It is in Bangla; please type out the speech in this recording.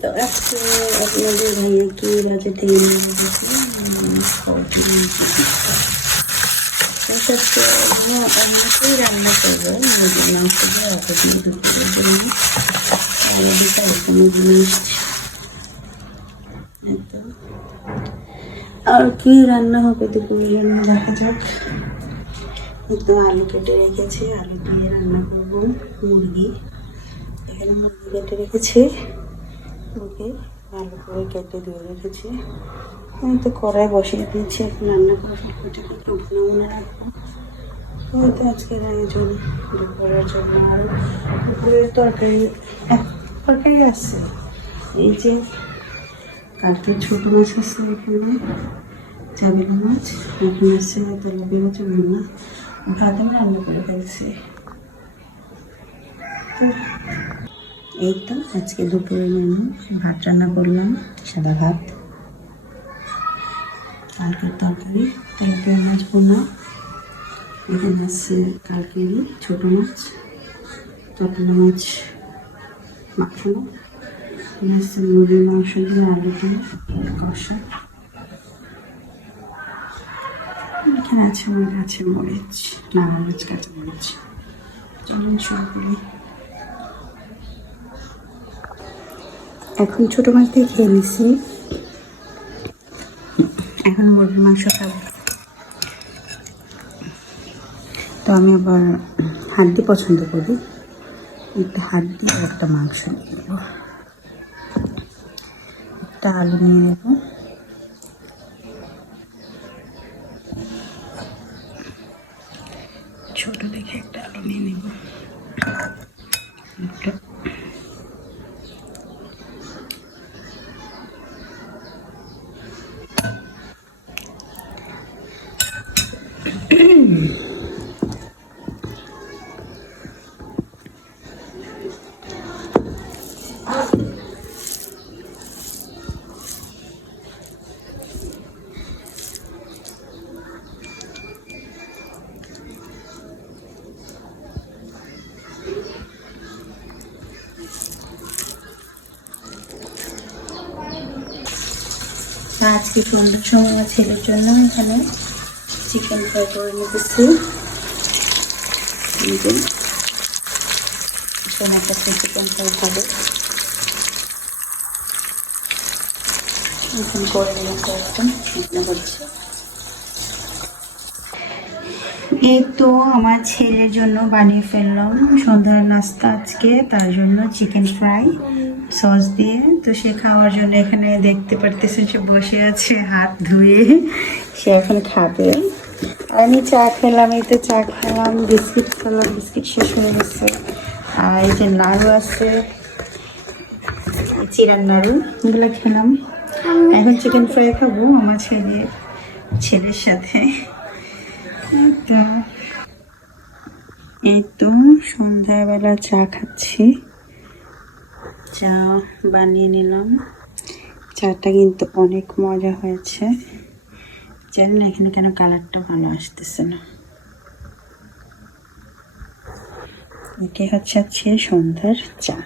তো আজকে আপনাদের ভাইয়া কি বাজেটে এনে রেখেছে অনেকেই রান্না করবো মুরগির মাংস দিয়ে অত দিয়ে দুপুরের জন্য আর কি রান্না হবে দুপুরের জন্য দেখা যাক। তো আলু কেটে রেখেছি, আলু দিয়ে রান্না করবো মুরগি। এখানে মুরগি কেটে রেখেছি, ওকে ভালো করে কেটে দিয়ে রেখেছি। আমি তো কড়াই বসিয়ে দিয়েছি, এখন রান্না করে সবকিছুকে একটু ভুনে রাখবো। ওই তো আজকের আয়োজন দুপুরের জন্য। আর দুপুরের তরকারি আছে, এই যে কালকে ছোটো মাছ আছে, এখানে চাবিলা মাছ, এখন আছে তেলাপিয়া মাছ ভুনা, ভাত আমি রান্না করে ফেলছি। তো এই তো আজকে দুপুরের মেনু, ভাত রান্না করলাম, সাদা ভাত, কালকের তরকারি তেলাপিয়া মাছ ভুনা, এখানে আছে কালকেরই ছোটো মাছ, কাতলা মাছ মাখানো, এখানে আছে মুরগির মাংস দিয়ে আলু দিয়ে কষা, এখানে আছে মরিচ, নানা মাছ, কাঁচা মরিচ। চলুন শুরু করি। এখন ছোটো মাছ দিয়ে খেয়ে নিছি, এখন মুরগির মাংস খাবো। তো আমি আবার হাড্ডি পছন্দ করি, একটা হাড্ডি আর একটা মাংস নিয়ে নেব, একটা আলু নিয়ে নেব, ছোট দেখে একটা আলু নিয়ে নেব, একটা আজকে সন্ধ্যার সময় আমার ছেলের জন্য এখানে চিকেন ফ্রাই করে নিতেছি। সোনার কাছে চিকেন ফ্রাই খাবে, এখন করে নিলাম, একদম শুকনো করছে। এই তো আমার ছেলের জন্য বানিয়ে ফেললাম সন্ধ্যার নাস্তা আজকে, তার জন্য চিকেন ফ্রাই সস দিয়ে। তো সে খাওয়ার জন্য এখানে দেখতে পারতেছেন সে বসে আছে হাত ধুয়ে, সে এখন খাবে। আমি চা খেলাম, এই তো চা খেলাম, বিস্কিট খেলাম, বিস্কিট শেষ হয়ে গেছে। আর এই যে নাড়ু আছে, চিরার নাড়ু, এগুলো খেলাম। এখন চিকেন ফ্রাই খাবো আমার ছেলের সাথে। এই তো সন্ধ্যাবেলা চা খাচ্ছি, চা বানিয়ে নিলাম। চাটা কিন্তু অনেক মজা হয়েছে, জানি না এখানে কেন কালারটা ভালো আসতেছে না। এটি হচ্ছে সন্ধ্যার চা।